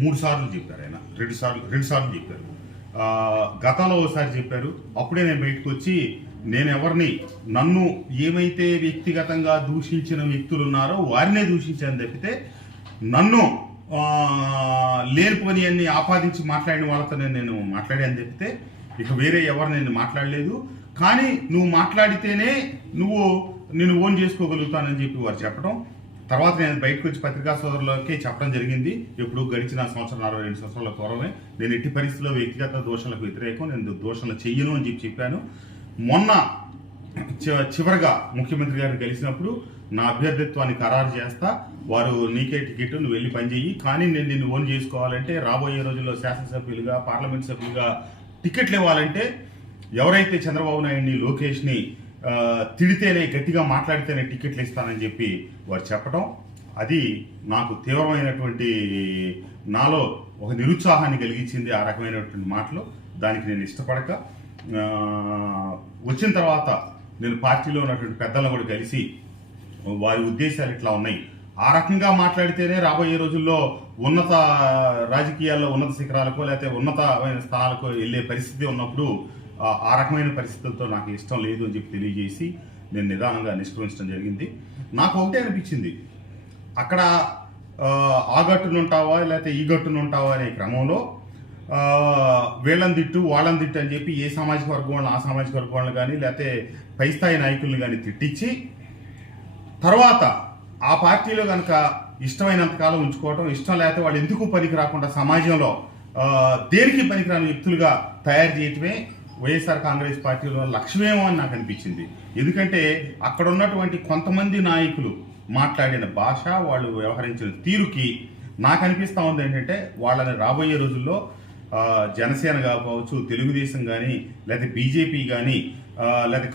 3 సార్లు చెప్పారు ఆయన, రెండు సార్లు చెప్పారు. గతంలో ఒకసారి చెప్పారు. అప్పుడే నేను బయటకు వచ్చి నేను ఎవరిని నన్ను ఏమైతే వ్యక్తిగతంగా దూషించిన వ్యక్తులు ఉన్నారో వారినే దూషించాను తప్పితే నన్ను లేనిపోని అన్ని ఆపాదించి మాట్లాడిన వాళ్ళతో నేను మాట్లాడాను తప్పితే ఇక వేరే ఎవరు నేను మాట్లాడలేదు. కానీ నువ్వు మాట్లాడితేనే నేను ఓన్ చేసుకోగలుగుతానని చెప్పి వారు చెప్పడం. తర్వాత నేను బయటకు వచ్చి పత్రికా సోదరులకే చెప్పడం జరిగింది. ఎప్పుడు గడిచిన 42 సంవత్సరాల పూర్వమే నేను ఎట్టి పరిస్థితుల్లో వ్యక్తిగత దోషణలకు వ్యతిరేకం, నేను దోషణలు చెయ్యను అని చెప్పాను. మొన్న చివరిగా ముఖ్యమంత్రి గారిని కలిసినప్పుడు నా అభ్యర్థిత్వాన్ని ఖరారు చేస్తా, వారు నీకే టికెట్, నువ్వు వెళ్ళి పనిచేయి, కానీ నేను నిన్ను ఓన్ చేసుకోవాలంటే రాబోయే రోజుల్లో శాసనసభ్యులుగా, పార్లమెంట్ సభ్యులుగా టికెట్లు ఇవ్వాలంటే ఎవరైతే చంద్రబాబు నాయుడిని, లోకేష్ని తిడితేనే, గట్టిగా మాట్లాడితేనే టికెట్లు ఇస్తానని చెప్పి వారు చెప్పడం, అది నాకు తీవ్రమైనటువంటి నాలో ఒక నిరుత్సాహాన్ని కలిగించింది. ఆ రకమైనటువంటి మాటలు దానికి నేను ఇష్టపడక వచ్చిన తర్వాత నేను పార్టీలో ఉన్నటువంటి పెద్దలను కూడా కలిసి వారి ఉద్దేశాలు ఇట్లా ఉన్నాయి, ఆ రకంగా మాట్లాడితేనే రాబోయే రోజుల్లో ఉన్నత రాజకీయాల్లో ఉన్నత శిఖరాలకో లేకపోతే ఉన్నతమైన స్థానాలకు వెళ్ళే పరిస్థితి ఉన్నప్పుడు ఆ రకమైన పరిస్థితులతో నాకు ఇష్టం లేదు అని చెప్పి తెలియజేసి నేను నిదానంగా నిష్క్రమించడం జరిగింది. నాకు ఒకటే అనిపించింది, అక్కడ ఆ గట్టునుంటావా లేకపోతే ఈ గట్టునుంటావా అనే క్రమంలో వీళ్ళని తిట్టు వాళ్ళని తిట్టు అని చెప్పి ఏ సామాజిక వర్గం వాళ్ళని, ఆ సామాజిక వర్గం వాళ్ళని కానీ లేకపోతే పై స్థాయి నాయకుల్ని కానీ తిట్టించి తర్వాత ఆ పార్టీలో కనుక ఇష్టమైనంతకాలం ఉంచుకోవటం, ఇష్టం లేకపోతే వాళ్ళు ఎందుకు పనికి రాకుండా సమాజంలో దేనికి పనికిరాని వ్యక్తులుగా తయారు చేయటమే వైఎస్ఆర్ కాంగ్రెస్ పార్టీలో లక్ష్యమేమో అని నాకు అనిపించింది. ఎందుకంటే అక్కడ ఉన్నటువంటి కొంతమంది నాయకులు మాట్లాడిన భాష, వాళ్ళు వ్యవహరించిన తీరుకి నాకు అనిపిస్తూ ఉంది ఏంటంటే వాళ్ళని రాబోయే రోజుల్లో జనసేన కావచ్చు, తెలుగుదేశం కానీ లేకపోతే బీజేపీ కానీ లేకపోతే